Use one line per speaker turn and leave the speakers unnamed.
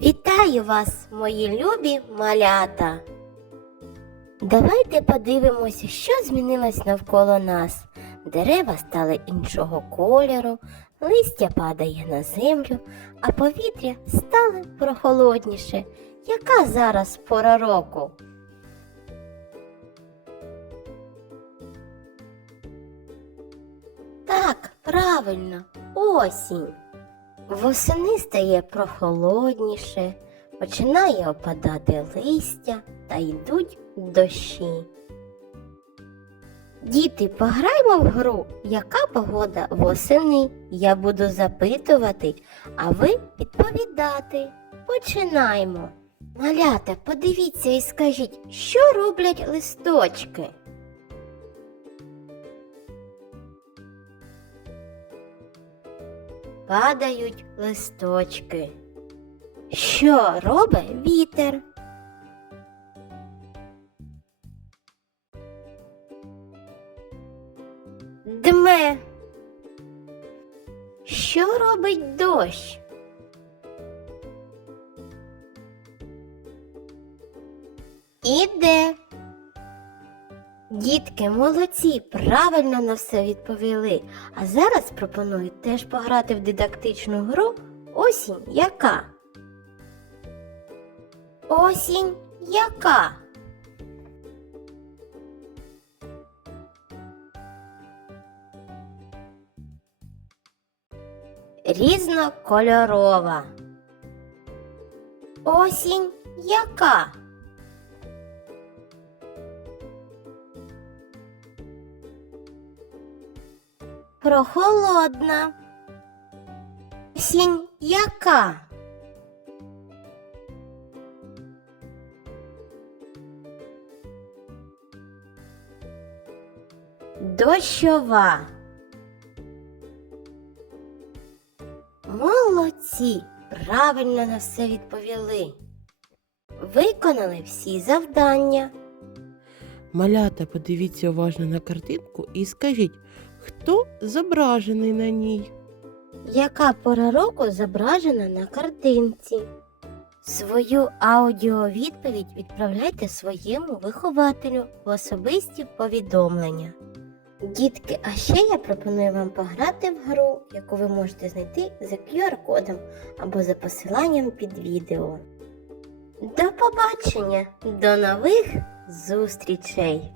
Вітаю вас, мої любі малята! Давайте подивимося, що змінилось навколо нас. Дерева стали іншого кольору, листя падає на землю, а повітря стало прохолодніше. Яка зараз пора року? Так, правильно, осінь. Восени стає прохолодніше, починає опадати листя та йдуть дощі. Діти, пограємо в гру, яка погода восени. Я буду запитувати, а ви відповідати. Починаємо. Малята, подивіться і скажіть, що роблять листочки? Падають листочки. Що робить вітер? Дме. Що робить дощ? Іде. Дітки, молодці, правильно на все відповіли. А зараз пропоную теж пограти в дидактичну гру Осінь яка? Осінь яка? Різнокольорова. Осінь яка? Прохолодна. Осінь яка? Дощова. Молодці! Правильно на все відповіли. Виконали всі завдання.
Малята, подивіться уважно на картинку і скажіть, хто зображений на ній?
Яка пора року зображена на картинці? Свою аудіовідповідь відправляйте своєму вихователю в особисті повідомлення. Дітки, а ще я пропоную вам пограти в гру, яку ви можете знайти за QR-кодом або за посиланням під відео. До побачення! До нових зустрічей!